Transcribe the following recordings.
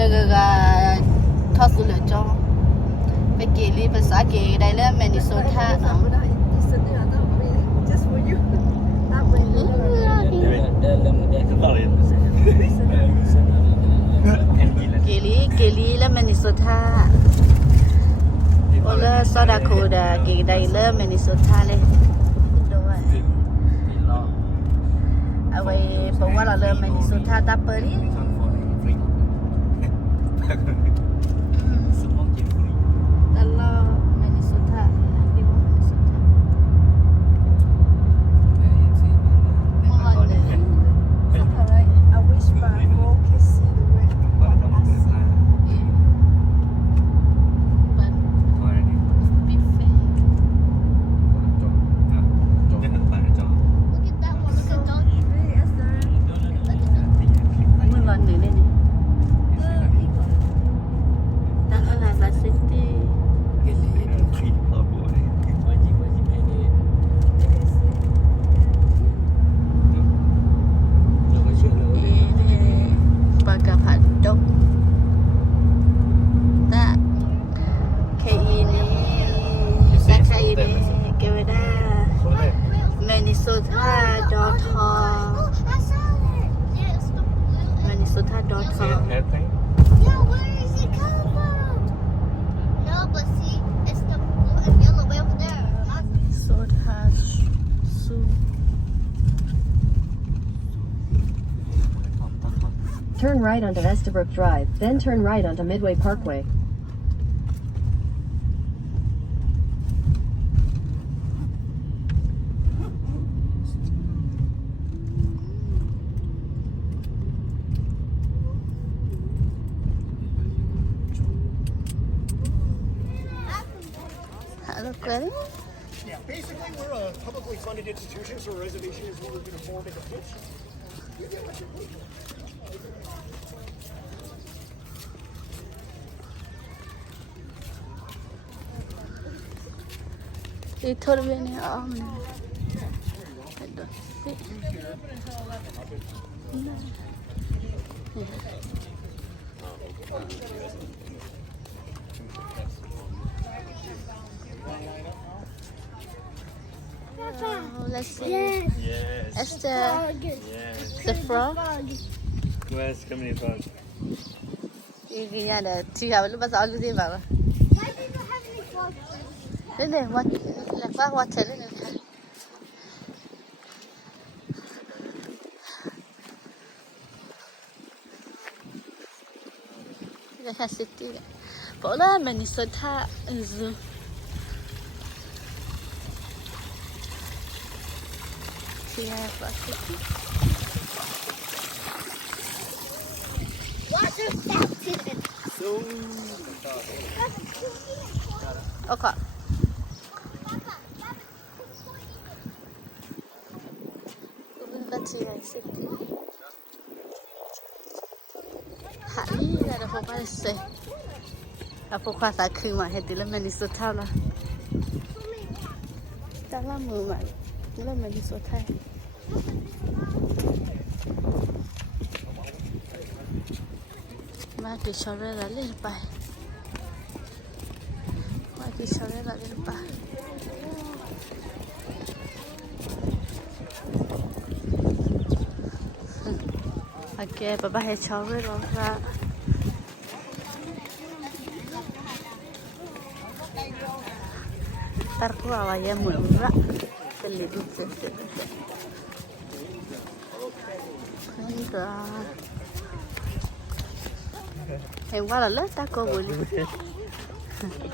Tega thosu le cho. Pekili pasake dai le Minnesota no. Just for you. That way. Kili le Minnesota. Ola South Dakota ke dai le Minnesota le. Away for what I learn Minnesota taperi. Dalla Minnesota. I wish my mom could see the way. Minnesota.com Minnesota.com Yeah, where is it come from? No, but see, it's the blue and yellow way over there. Minnesota Zoo. Turn right onto Estabrook Drive, then turn right onto Midway Parkway. Hello, Glenn. Yeah, basically we're a publicly funded institution, so a reservation is what we're going to form in the future. They told me let's see. Yes. Esther, Yes. the frog. Where's coming from? Ini ada tiga lu pas aku sih bang. Why do you have any frogs? Ini what lepas water ini. Ini kasih tiga. Pola Minnesota Zoo. Tiga pasti. Water fountain. Okay. Tiga city. Hari ada apa sih? Apa kuasa kemah hati le Minnesota lah. Dalam rumah, dalam Minnesota. Mati sore lah lepas. Mati sore lah lepas. Okay, baba hai sore lah. Tarku awalnya murah, kelihatan sih. Enggak. Em qua là lớp ta cô bụi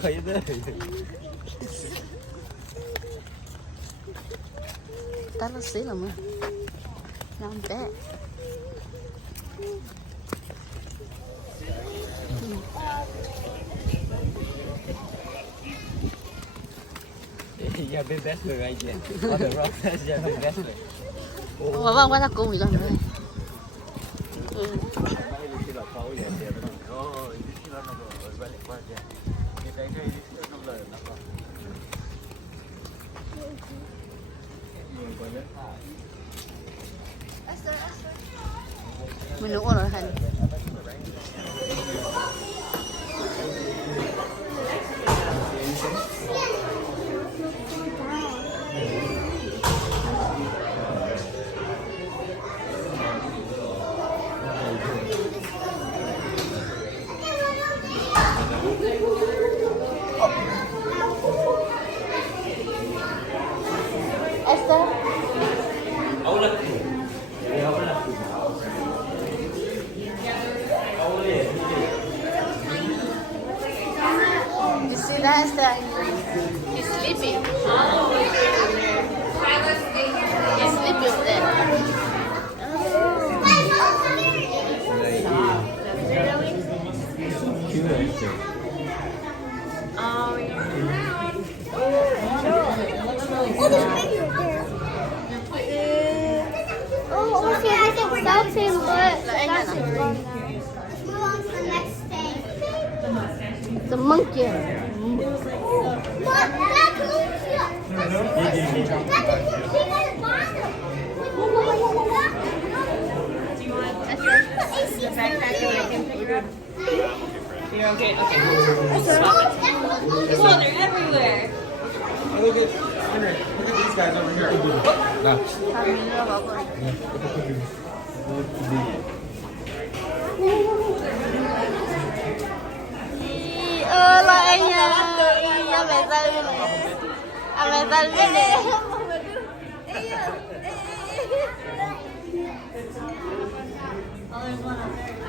Kayı da. ta nó xí là mà non té Yeah, the best way right there. On the rock, yeah, the best way. mà vâng qua ta cô bụi lần nữa mình đúng rồi hành That's he's sleeping. He's sleeping over there. Oh, okay, I can stop him, but that's it. Move on to the next thing. The monkey. Look, that's Lucia. That's Lucia at the bottom. Well, they're everywhere. Look at these guys over here. Là anh nhà mẹ ra bên này. À mẹ ra bên này.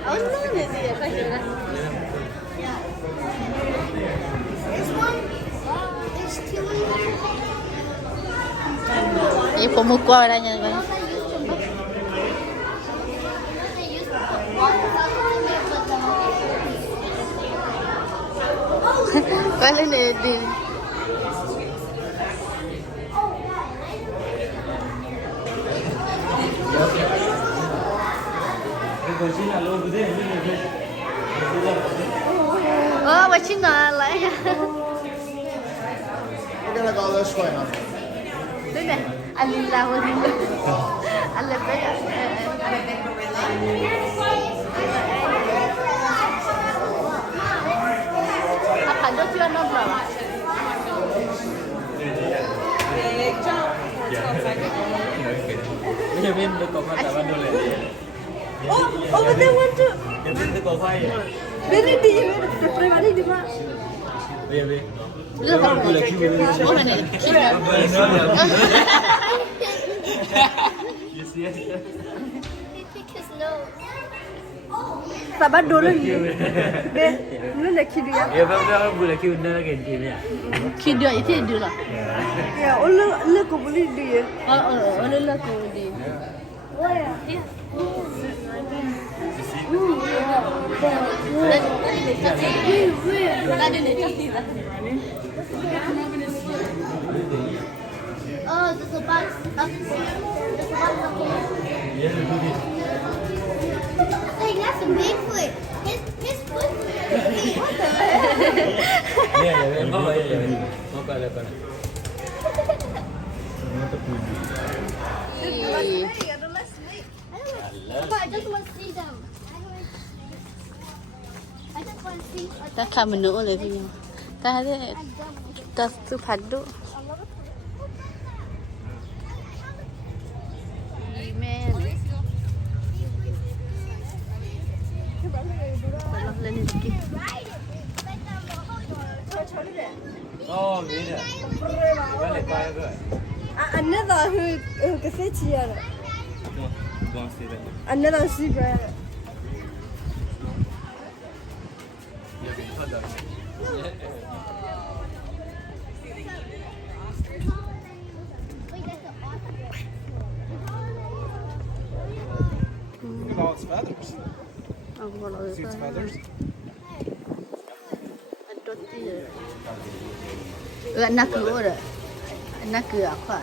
Ôi nó gì gì vậy? There's one. There's two in there. Ý phụ mua qua đây nha con. Con lên để đi. Bà chín nào lại. We're gonna go this way, huh? Đây này, anh đi lao đi. Anh lên đấy. Anh đó chưa nó rồi. Bây giờ bên được có phát là ban đầu lại. Over there, one too. Bên được có phai. Very deep. The private deep. Bây giờ bên. Đưa con Tôi là kêu bên. bố mày này. You see it? Pick his nose. Sa bắt đồ lên. Bên, nó là khi đi. Ya ben de bu la kêu nó cái gì vậy? Khi đưa thì đưa là. Yeah, all the company đi. Lên cô đi. Oh, there's a box up there. There's a box up there. Hey, that's a Bigfoot. His foot. What the heck? Ya ben bawa ya ben. Mau kalau kalau. I just want to see them. I just want to see. Ta khám mình nữaเลยพี่ta thế taสุพรรณดุแม่เล่นนี่กิน Oh, mira. Vale, paga agora. Another who can say here. Vamos ver. Another zebra. Look at all its feathers. เอาหมดเลย See its feathers? อันตัวที่นักรู้เลยนักเกลือค่ะ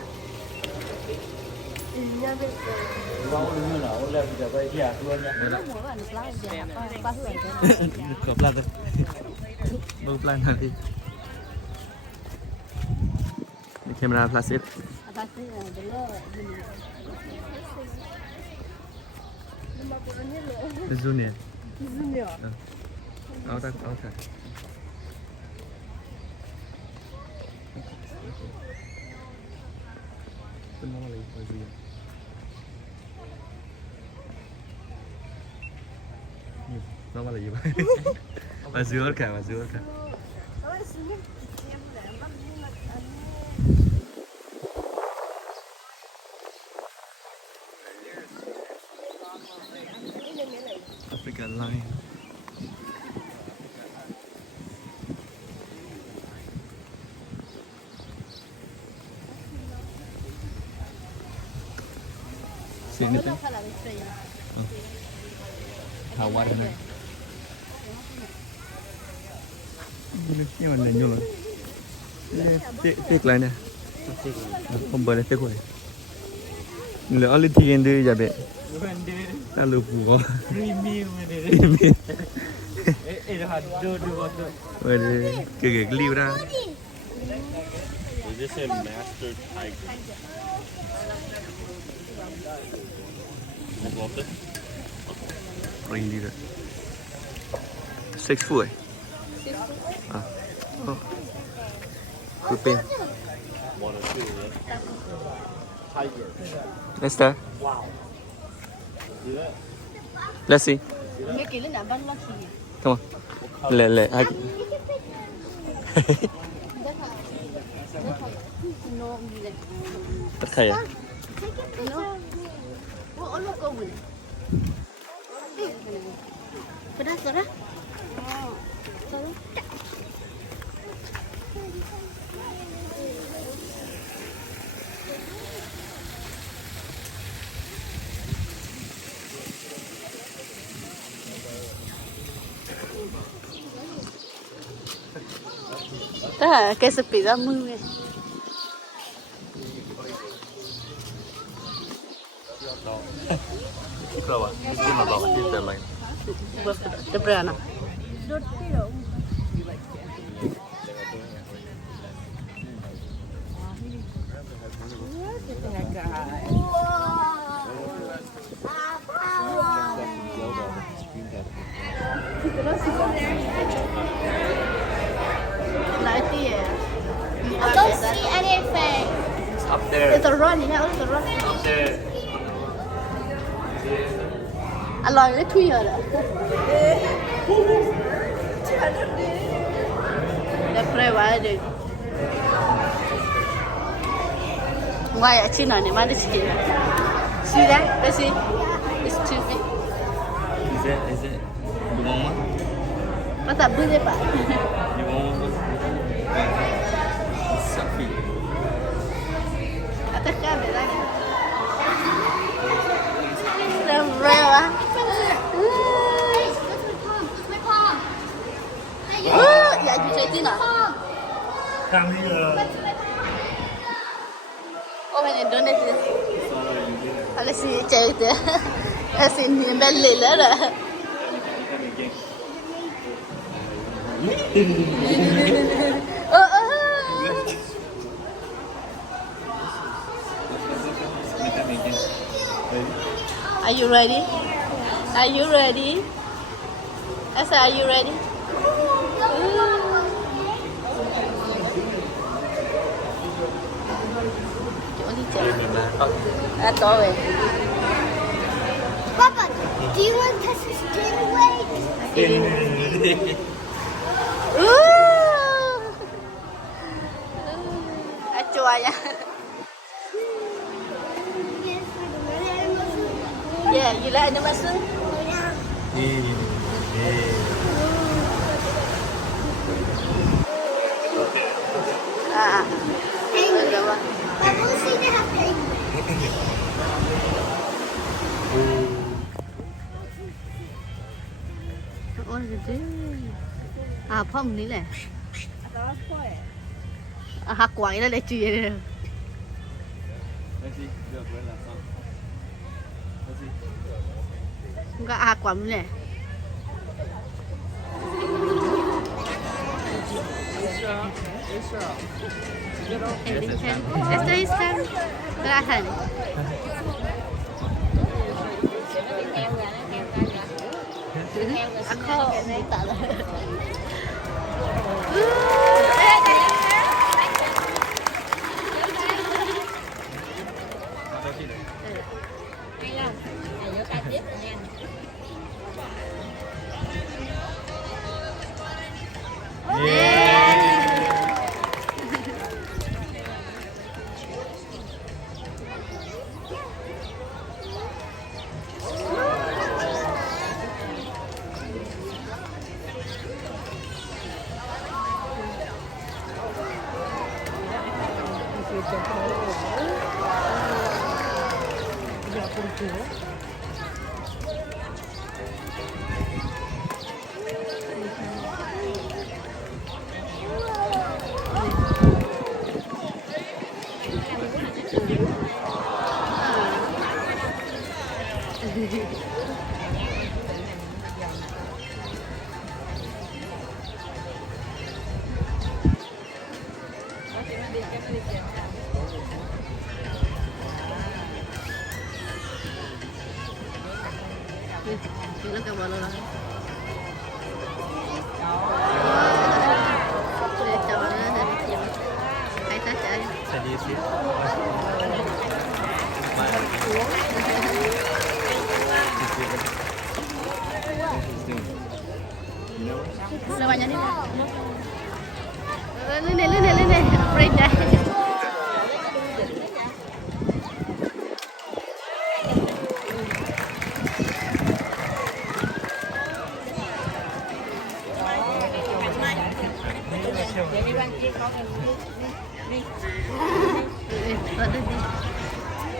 Vamos no no, hola, ya va ya, tú ya. หัวแบบปลาเดียวปลาเหื่อยกัน Có plata. Bông plan nanti. Ini kamera plastik. ปลาเหื่อยเป็นเลิศ Zoom ya. Zoom ya.เอาtak. Kenapa lagi pagi ya? Kenapa lagi pak? Mazur kan. African lion. anything? How wide is it? Ini mana nyuruh? Tik lah ni. Pembalai tik kau. Ni alih tiga ni jadi. Lalu buah. Premium ni. Dah do. Weh, kegeli dah. Is this a master tiger? Wat is het? Reindieren. 6 foot. Ah. Oh. Goed pen. Tiger. Let's start. Wow. See that? Let's see. Nghe kỹ lên nãy bắt lắc gì? Come on. Let. No, đi lên. Tất thầy à? No. Oh, lo kau ni. Pedas dah. Đó cái sụp bị ra mưa này. Kenapa? Ini malah kita lain. Depan mana? I don't see anything. Up there. It's a run, yeah, it's a run. Up there. Alloy cái thui rồi đó. Đẹp quá đi. Ngoài ở trên này mà đi chơi. See that? Let's see. It's too big. Is it? You want one? Bắt tập bước đi bạn. You want one? Sapi. Tất cả để ra. Đẹp quá. Hey, that's my palm. Hey, you. Dạ chị chơi tin à? Tham đi Ô mày nên đón đây. Là gì chơi thế? Là gì nhìn bên lì nữa rồi. Are you ready? Are you ready? I said, are you ready? Chỗ đi chơi. À, to về. Papa, do you want to test his skin weight? À, chua nha. Yeah, you like animal soup? À, được rồi. But we'll see they have penguins. Ôi trời. À, phong ní nè. À, hạt quẩy đó để chuyện này. Let's see. Được với là xong. Let's see. Không có hạt quẩy nè. Este es el grahan. Ako tak lah. Nó cầm vào rồi. Để cho nó thêm hay ta chạy. Sẽ đi xíu. Udah banyak nih. Lên này. Break dah.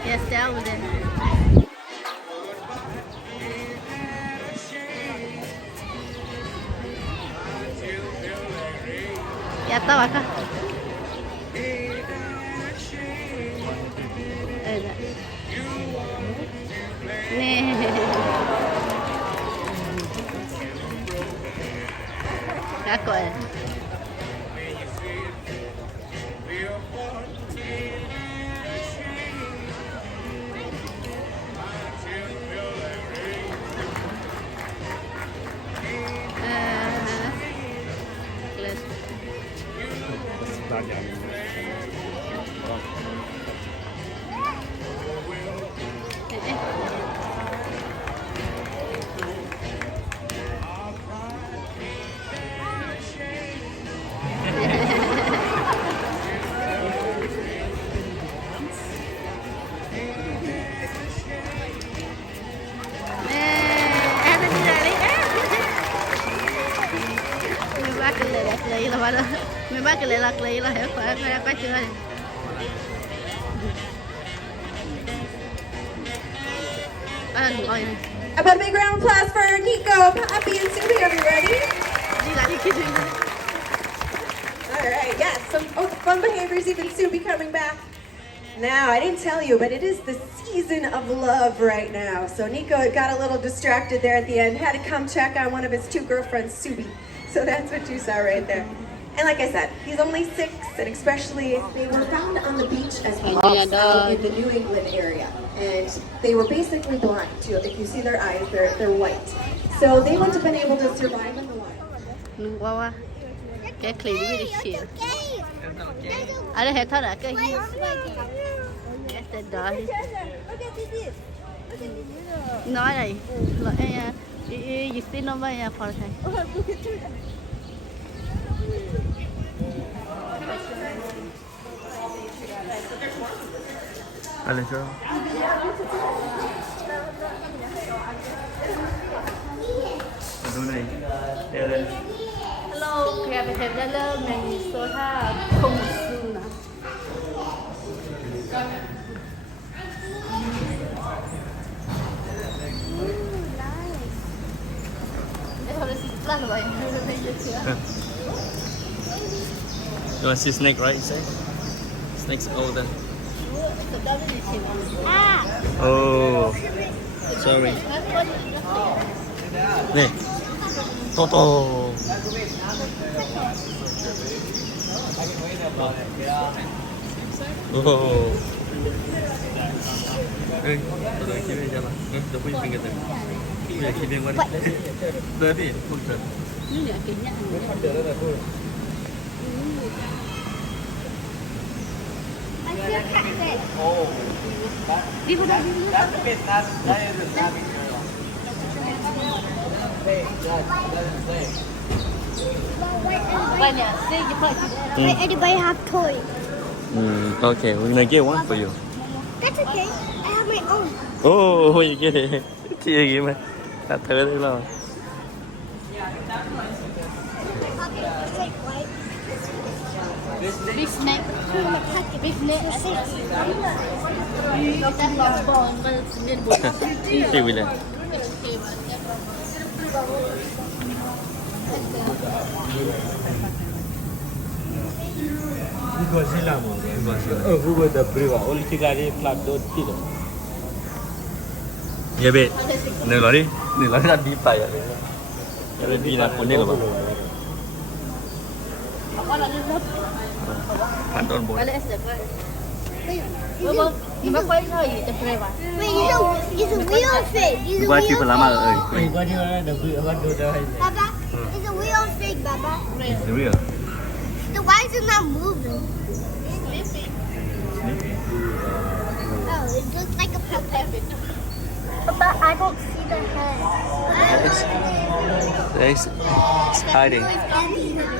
Ya, saya udah. Ya tahu kah? Nih. Aku ya. Mấy bác cái này là hết khỏe quá chưa. A big round of applause for Nico, Poppy, and Subi. Are you ready? All right, yes. Some fun behaviors, even Subi coming back. Now, I didn't tell you, but it is the season of love right now. So Nico got a little distracted there at the end, had to come check on one of his two girlfriends, Subi. So that's what you saw right there. And like I said, he's only 6, and especially they were found on the beach as well out in the New England area. And they were basically blind too. If you see their eyes, they're white. So they wouldn't have been able to survive in the wild. Wow, cái clip really cute. Ở đây hết thôi đã cái gì? Cái đó. Nói này, lại dịch tin nó mới phơi thầy. Ăn lên chưa? Ở đâu này? Đeo lên. Hello, kaya behave na lang Minnesota Komusuna. You want to see snake, right? You say? Snake's older. Oh, sorry. 네, Toto. Oh. 응, 너도 기회잖아. 응, 너 보이 생겼다. 왜 기대 거야? 너비, 보자. Wait, anybody have toys? Okay, we're gonna get one for you. That's okay. I have my own. Oh, you get it. Chị gì mà? Ta thử đi rồi. Okay, just like white. Big snack. Big snack. Kita lobong kan sendiri buat. Thì vì là Iku sila mo. Google the briwa. Oli tigari flat dot kilo. ya be nè lo đi là đi phải à cái đi là con này là bao phản đòn bồi Balik SD. Baba, iba ko ito ito preva. Wait, it's a real fig. It's a qua chi real phải làm mà ơi Iku ni wala the briwa do the. Baba, it's a real fig, Baba. real So why is it not moving? Oh, it looks like a puppet. But I don't see the head. it's hiding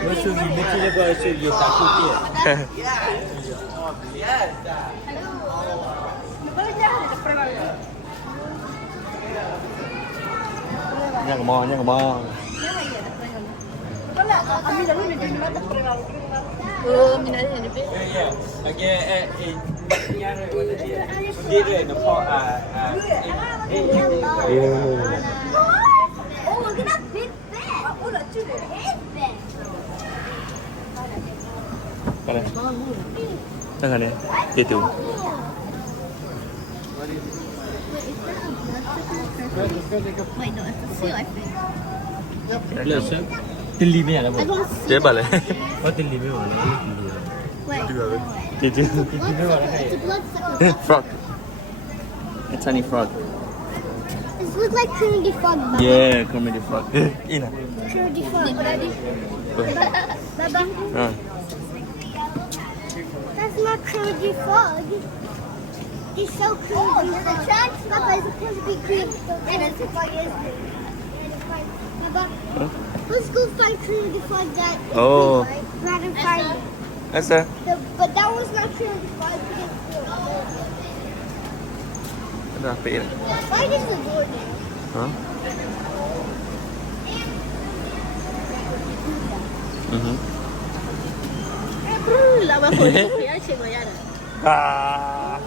Wasu ni mesti le ko asu you takut ke. nhang mo Oh, minat ini be. Lagi dia dia nampak Oh, look at that big fish. Oh, look at that big fish. cái này cái này đi tiểu Wait, no, it's a seal, I think. Lesa. Tili me ala. I don't see. chế bà lại Oh tili me wala. Wait. chị chị Tili me wala It's a kay. blood sucker. frog a tiny frog This looks like Trinity Frog. Baba. yeah comedy frog ina Trinity Frog. Baba, that's not Trinity Frog. He's so cool. Papa is supposed to be green. And it's a frog is. Baba, let's go find Trinity Frog that is Oh. green, right? Rather than find it. that's it But that was not Trinity Frog. đó bị Why is the door there? hả La bajo ni ya llegó ya. ah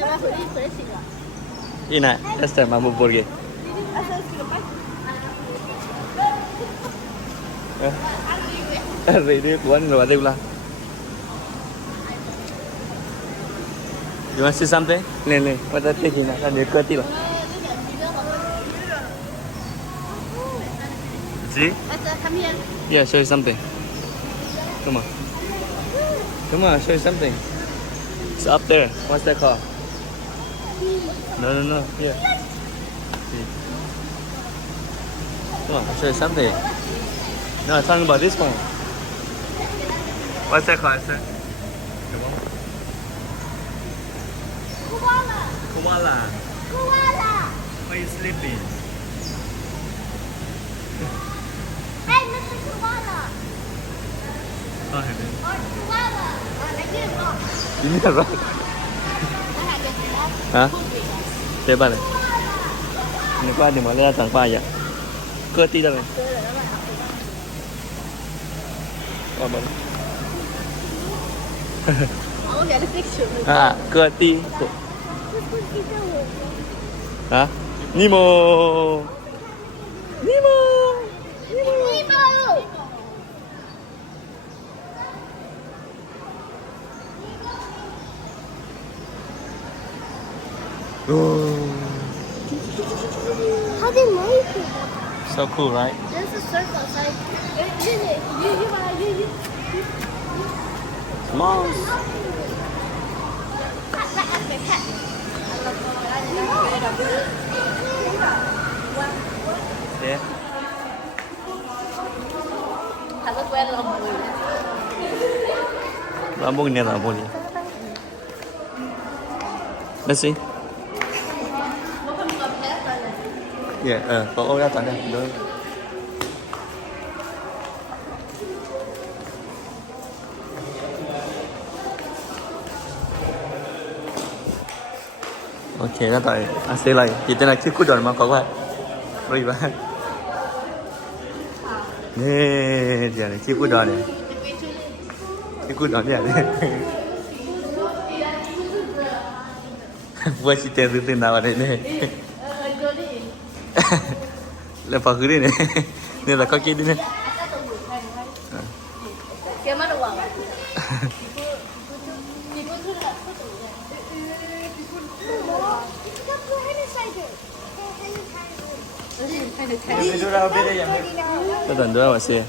Ya bajo ni por eso. ina este mambo porque gì đi của anh rồi đi là you want to see something lên what that thing là để cơ ti là see Come here. yeah show you something come on show you something it's up there what's that called no here see. Come on show you something no I'm talking about this one what's that called sir Koala. koala Koala. why you sleeping Hey, Mr. Koala. oh hey man Or Koala. ini apa hả chế bà này ini qua di mana datang pak ya ke tidak nih oh mana Oh, ya ada picture. ah ke ti hả Nemo Nemo. How they make it? so cool right There's a circle. It's like, small yeah Thật là quen lòng người. Lambung ini lambung ini let's see yeah có ô ra tận đây đối ok ra tại sẽ lại chỉ tên là chiếc cút đòn mà có vậy rồi bạn nè giờ này chiếc cút đòn này chiếc cút đòn giờ này vừa chỉ tiền từ từ nào vào đây này là phải cứ đi này nên là có kia đi này Cái mắt được à? cái tuần đó mà xe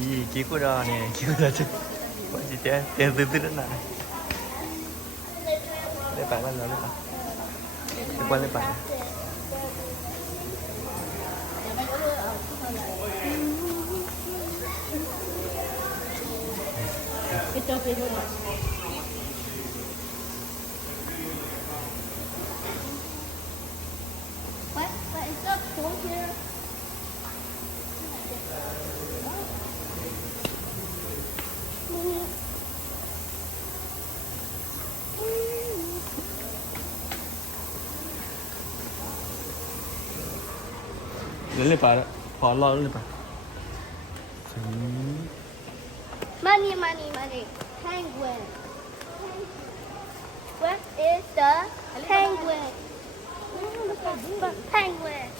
gì chỉ có đó nè chỉ có đó chứ bạn chỉ tiền tiền từ từ đến nào lấy bài lên rồi lấy bài lấy qua lấy bài Cái cho kia thôi. What is up, xuống here? lấy bài đó phó lo lấy bài Money, money, money. Penguin. Where is the penguin? Penguin. Penguin.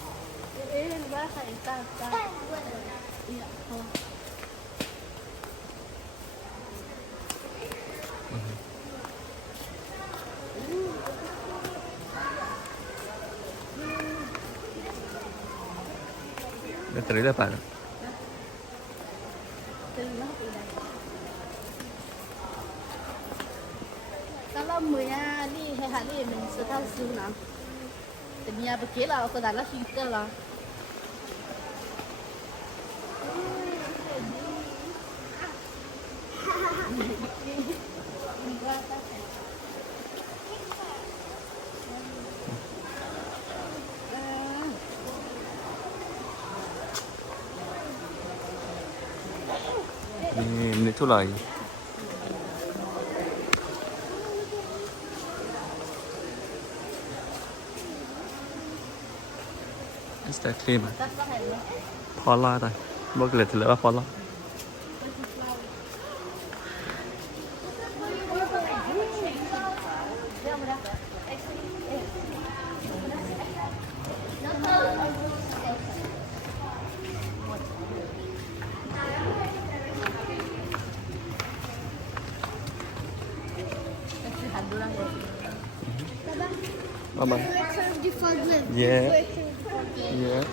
để tới lấy bài đó Kalau mula ni hari ni mình sẽ tahu sih Tapi ya betul lah, aku dah lah kita lah. Ini tu lah. Is that clean? Paula đây. Bác lệ thì là Paula. Bye bye. Yeah. Yeah.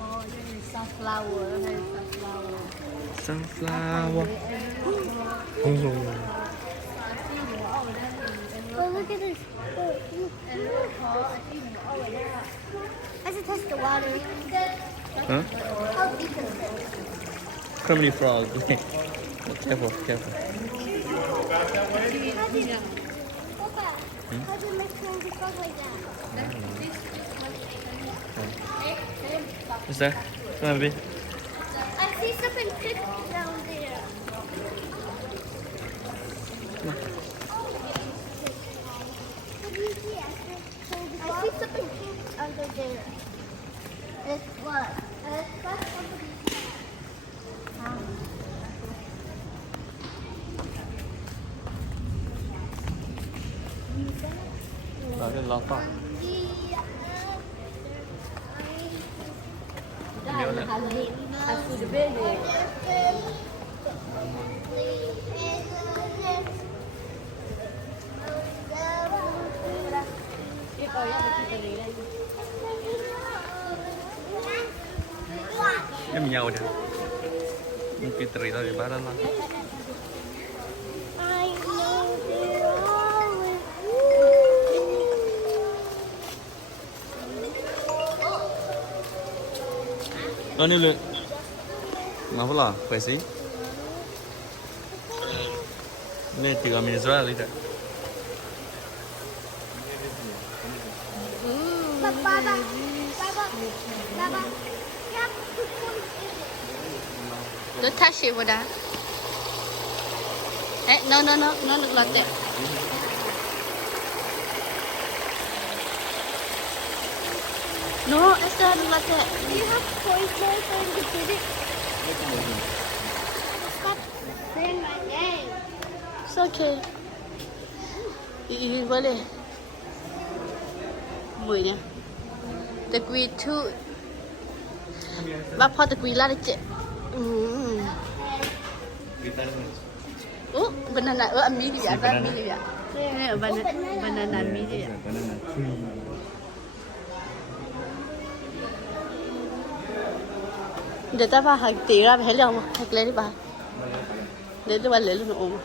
Oh, ini sunflower, ini sunflower. Sunflower. Oh, look at this. I should test the water. Huh? How deep is it? How many frogs? Careful, careful. Papa, how do you make the frog like that? What's that? Come on, baby. I see something thick down there. What do you see, Esther? I see something pink under there. It's what? It's what somebody... Đó là lọt to. Dah lah kali, aku dah beli. Ikaw yang kita beli. Em nhau được. Những cái trì đó thì bán đó là. Đó nêu lượng. Mà phải là phải xí. Ini 3 minutes lagi tak? Baba. Yeah, which one is it? Don't touch it, Buddha. No, look like that. No, Esther, look like that. Do you have toys there for him to put it? Stop saying my name. It's okay. Ý boleh. Mười nha. The quỳ two. Ba pho the quỳ la đi chị. Banana. Ami đi vậy, ami đi vậy. Banana ami đi vậy. Banana tree. Để ta pha hạt tỉ ra phải lấy không? Hạt lấy đi bà. Để tôi lấy luôn ôm.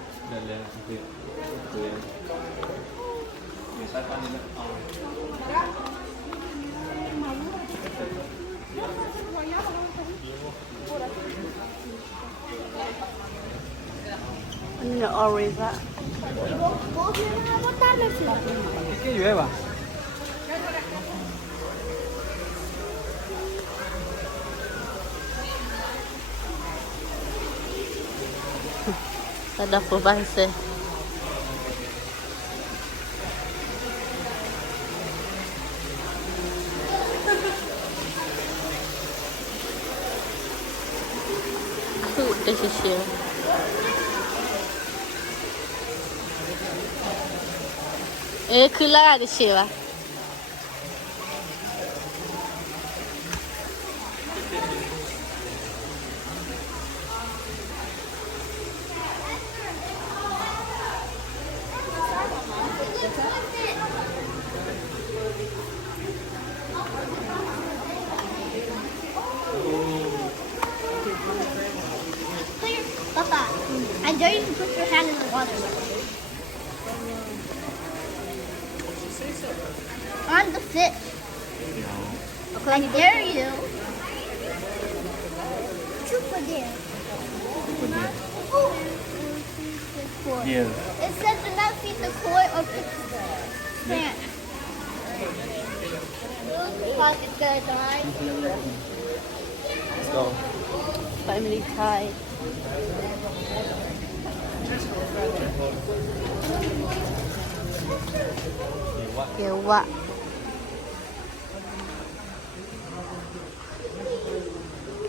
Ini orange lah. Cái gì vậy bà? Ada pembahasan. This is here. Kılar şey var. Papa, I dare you to put your hand in the water. On the fish. I dare you. Chupa dare. Yeah. It says do not feed the koi or pick the plant. Because it's gonna die. Let's go. Family tie. Kiểu what?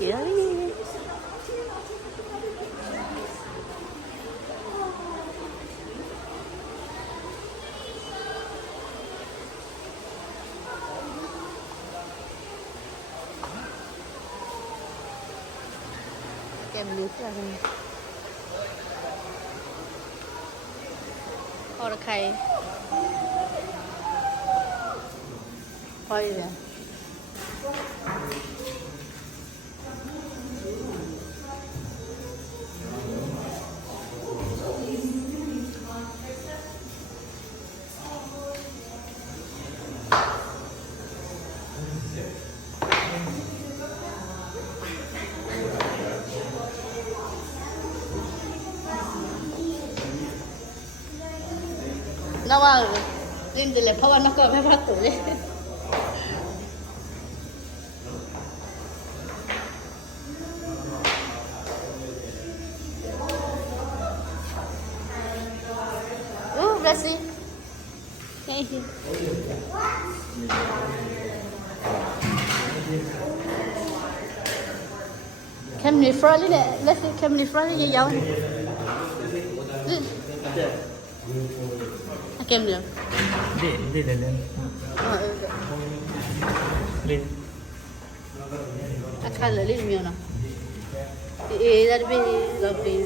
Kiểu đi. Kem nước là gì? Or khay. Thôi rồi. Nó vào lên từ lệ phao nó còn phải phát tuổi đấy. Blessy. Thank you. Kem ni fra đi nè, Blessy, kem ni fra đi gì dấu. Kem được. Đi lên. Lên. Akan lali miyo na. Dari be lovely.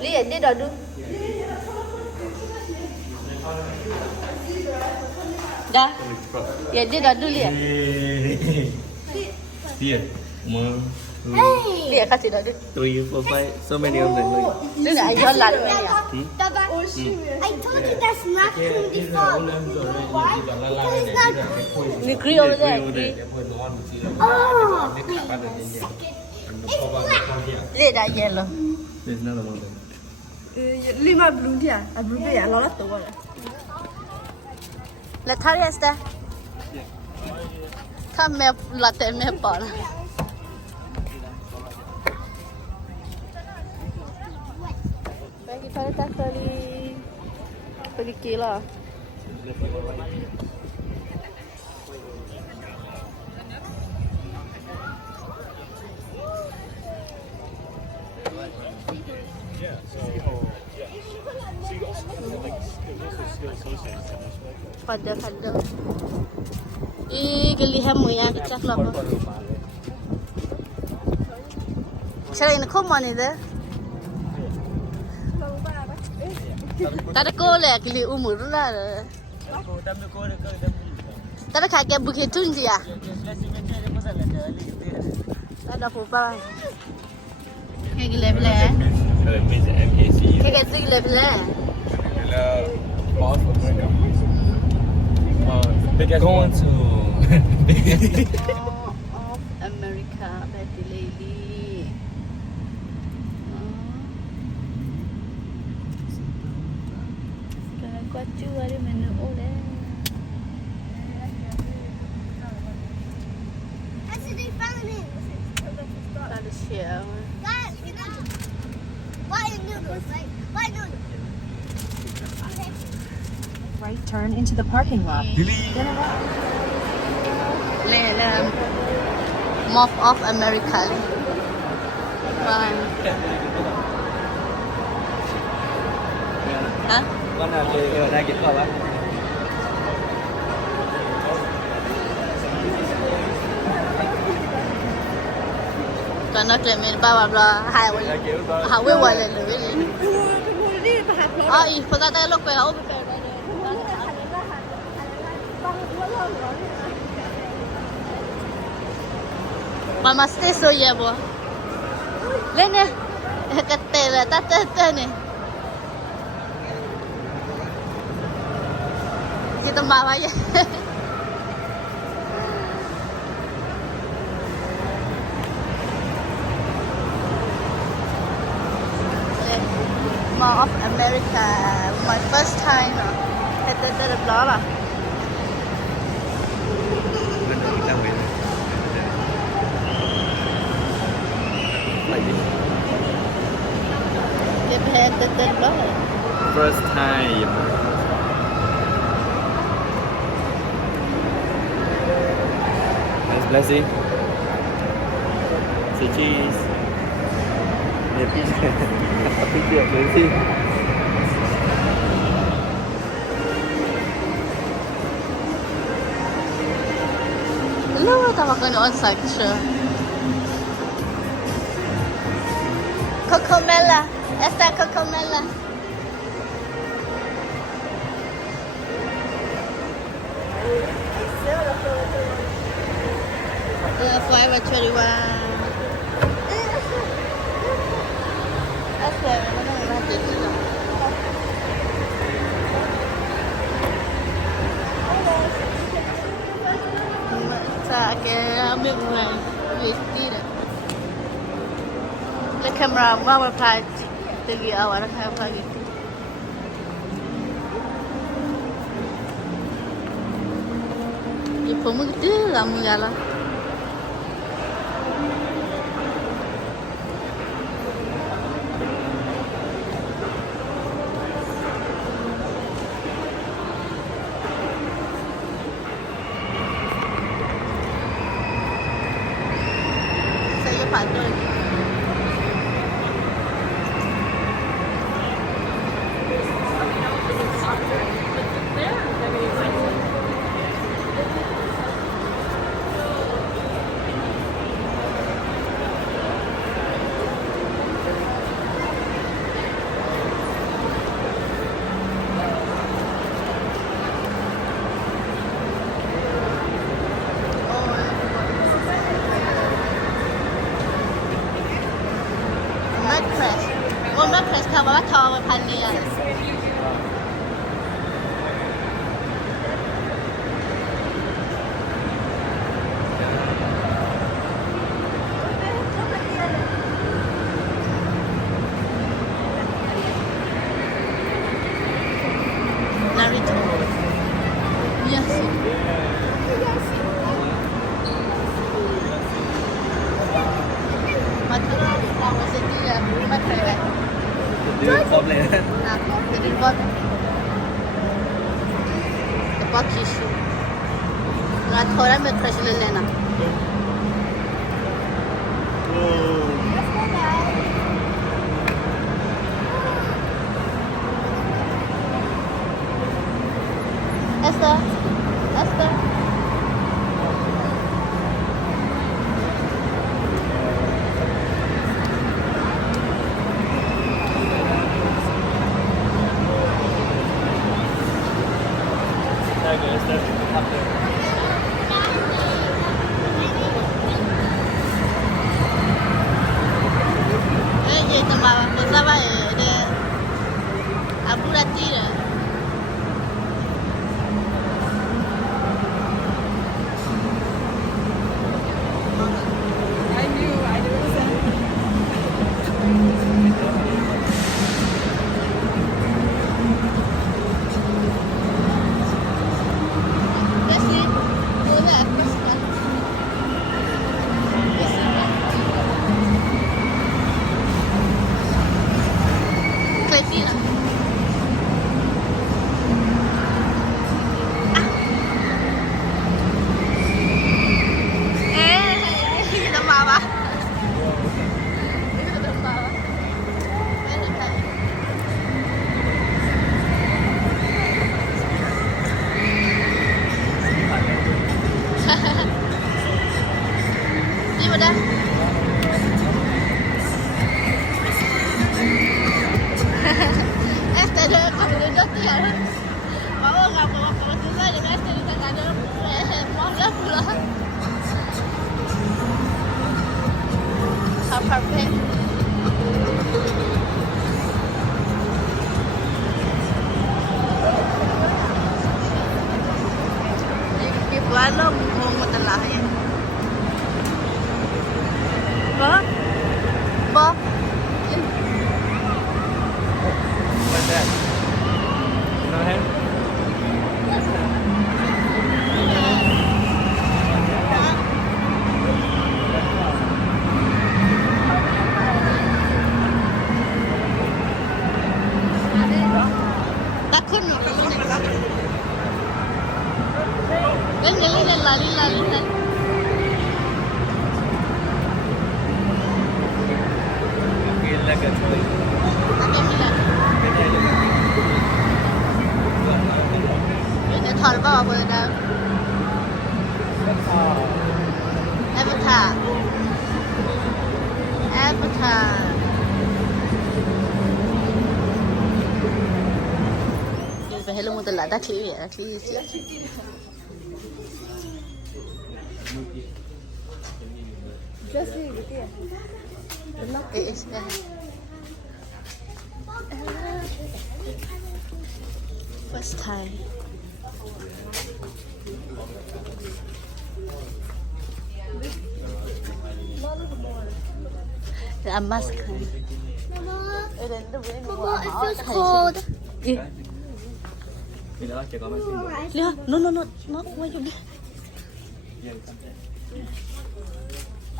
Lihat dia dah tu. Dah. Ya dia dah dulu lihat. Dia. Liệt khá chỉ đó đi. 3, 4, 5. So many of them. Look. This là do là đúng không? Papa, I told you that's not Crudy Frog. Why? Because it's not. Ni grill over there. Oh, it's black. Liệt là yellow. There's another one there. Lima blue dia. Blue dia lo la tu. Là tháo ra sao? Tháo mẹ là tên mẹ bỏ. Pergi pada tak pergi kila. Pada. Geli hamu ya kecak lah. Cara ini kau mana dah? Tadi kau leh geli umur lah. Tadi kakek bukit tunji ya. Tadi apa apa? Kakek geli bela. Kakek tu geli bela. Going to Of America, Betty Lady. Kalau kau cuci ada menu oleh. I said they found it. Kalau share. Guys, why noodles? Why noodles? Right turn into the parking lot. Then around. Leh Mall of America. Wow. Hả? con nào chơi ở đây kịp không á? Còn nó kêu mình bao là hai quay quay lên lưỡi lên. Ý phải ra đây lúc quay hậu phải đây. Mama stay so ya bo. Lên nè. Cái tê là ta tê nè. Gì tao mà vậy? Mall of America, my first time. Hết tên đó là. Cái hết tên đó là. First time. Nice blessing. Say cheese. Yeah, pizza. Pizza, blessing. Hello, tama ko noon section. Cocomella. Esta Cocomella. Forever 21. That's where I'm going to have to sa cái miệng này đi đấy. Lấy camera mau mà phải từ gì ở đó hay phải gì. Đi phố mức tí là mưa là. Phản đối. Morito. Yes. Matara sama sedia. Matara. Dia problem. Nah, jadi buat बहुत शीशु ना थोड़ा में fresh ले लेना Esther Esther ये तुम्हारा मज़ा है ये अबू राती है Walau mau telah ya. Ba? What's that? No hair? Takut no. Ven, lila. Feel like a toy. Ini thorba apa dah? Avatar. Ini hello muda lah dah clear ya, clear sih. First time. A mask. Mama, it feels cold. Yeah, no, why you there?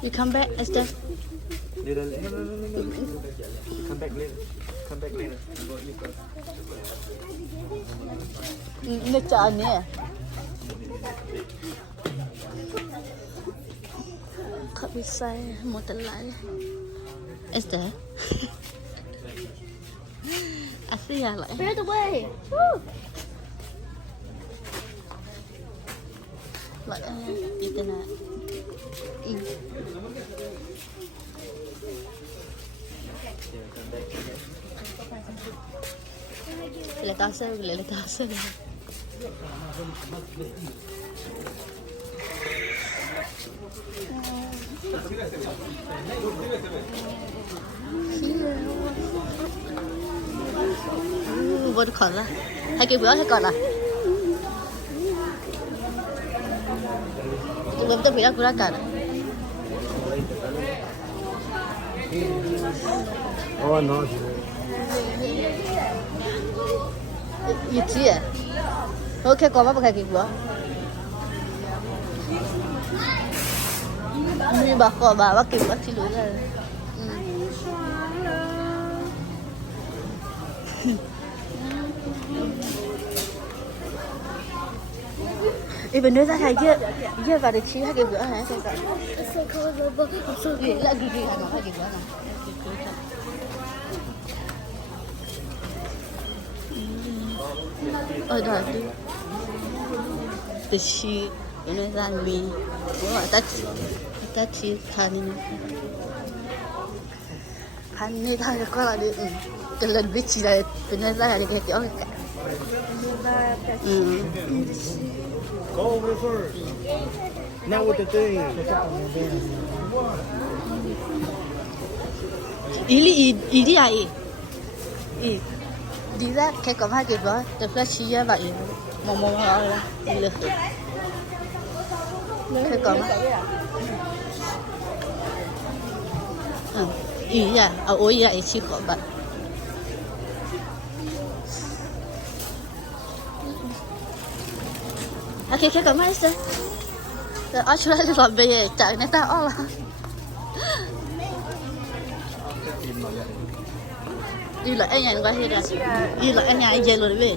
You come back, Esther. Little. No. Come back later. Nó chờ nè. Không biết sai một tấn lại. Esther. Asia lại. Clear the way. Lại đi tên nào. Le casa. Vẫn còn là hai cái bữa hay còn là tụi mình tới bị đá cả Oh no. Itu ya. Oke, kau apa kayak gitu? Ini bakal bawa kita dulu kan. Bener ra hay kia vào để chi hai cái bữa hả cái cái gì là gì hả nó hai cái bữa này ở đó thì chi bener ra mình ta chi khăn này thay cái là đi cái lần biết chi là bener ra cái kiểu cái Go over first. Not with the thing. Ili ai? Đi ra cái có hai cái đó, tập ra chi ra vậy, mò là đi được. Cái có ý à, ôi vậy chi có bạn. Oke, cái có mấy xe. Ở chỗ này làm về chạy này tao là. Đi lại anh qua hết rồi. Đi lại anh nhà về rồi về.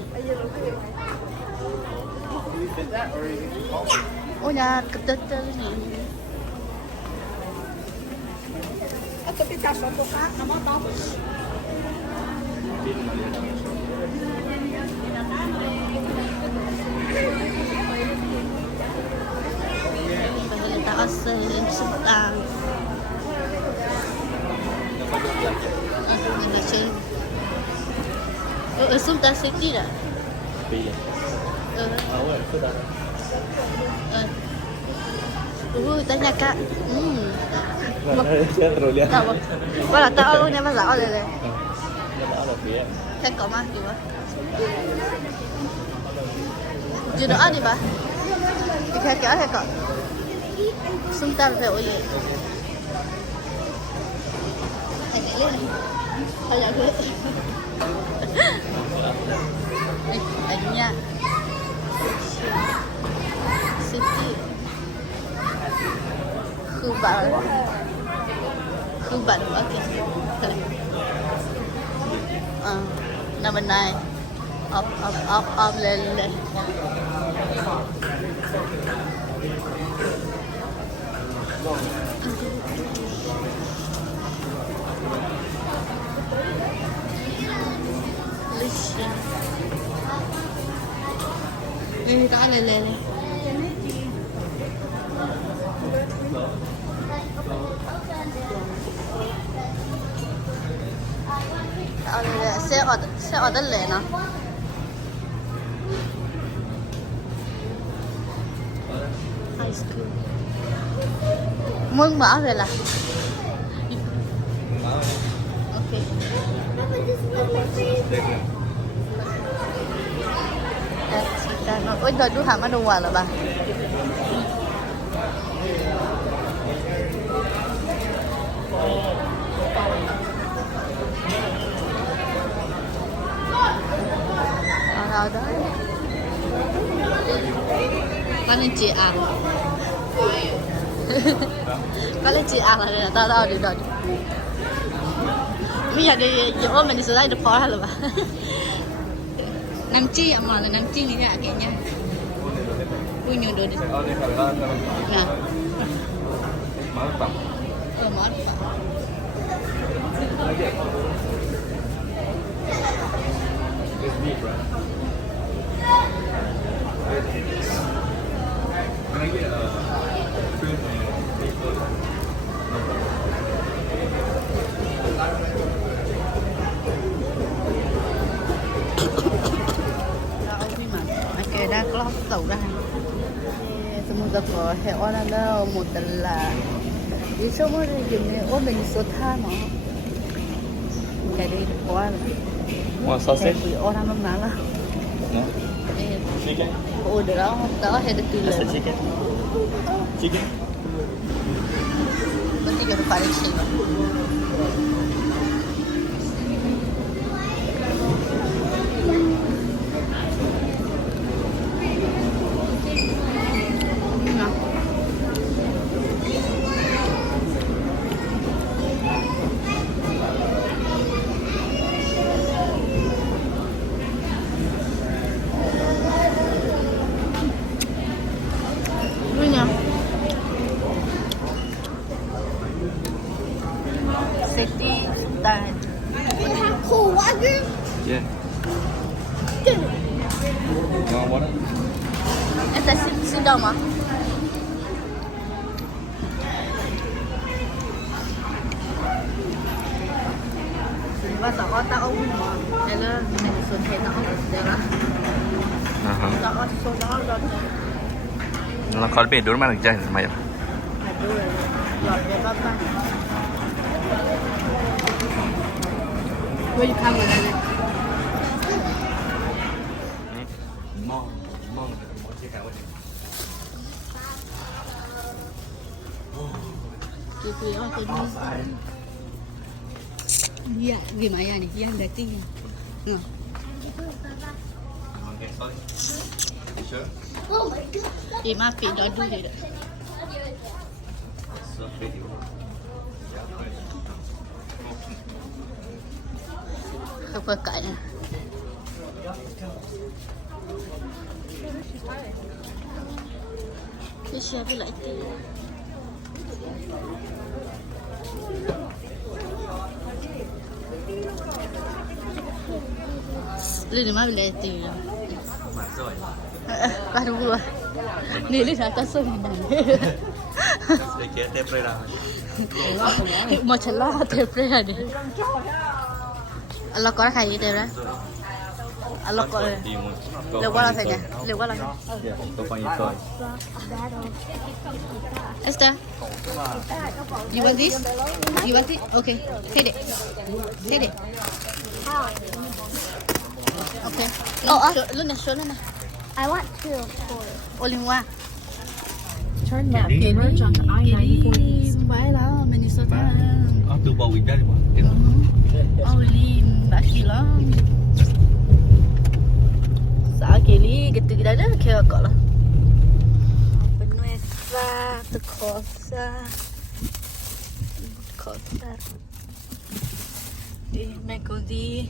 Ôi nhà cái tết này. Asal Sultan. Sultan City dah. Tanya kak. Tahu. Kalau tahu lu ni masalah le. Thế có mà gì vậy? Chưa được ăn đi bà. Cái kéo thế có. Sultan phải ôi vậy. Anh nhảy lên. Thôi lại thôi. Anh nha. City. Khu bạn quá kìa. Nằm bên này. Up lên. Đây có lên. Sẽ ở đất lệ nó. High school. Muốn mở rồi là. Ok. Ôi trời, đu hàm ở đâu ngoài là bà. Đó. Con lên chị à. Con lên chị à là tao đi rồi. Bây giờ đi chỗ mình đi xuống đây được khó hay là bà. Nam chi mà là nam chi này là cái nha. Vui nhiều đồ đi. Nè. Mở bắp. Mở bắp. Dah kelas tahu dah. Semoga kau orang dah mudah. Di semua ni orang ni sotha mah. Jadi orang. Want sausage? Orang mana lah. No. Chicken. Oh, dah tahu ada tu lah. Chicken. Chicken. Berarti kita paling sih. water? Esta sit down mà. Và tao tao ông mà. Đây là mình xuân thế nó đây là. Tao số đó rồi. Nó có bị đốn mà được chơi mày. Lọt về ba ba. Where you come with that? Mong. Iya, gimana nih? Yang berarti. Nah. Okay, sorry. Sure. Oh my god. Maaf, dah dulu dia. So pretty. Apa kaya? Siapa lah itu? Lili mah bila itu. Masuk. Baru gua. Lili dah tak sempat. Sedikit tepre dah. Macam tepre ada. Allah có thầy gì đó. Allah có. Liệu qua là thầy nhỉ? Liệu qua là thầy. Tôi coi như tôi. Esther, you want this? You want it? Okay, take it. Take it. Okay. Lên nè, lên nè. I want two, of course. Only one. Turn left and merge onto I-94 Bye là Minnesota. Từ bầu Việt Nam đi mà. Only Bachelor. Sa kili gitu kita dah kira kau lah. Benuesa, Tekosa, Kota. Di Mekodi.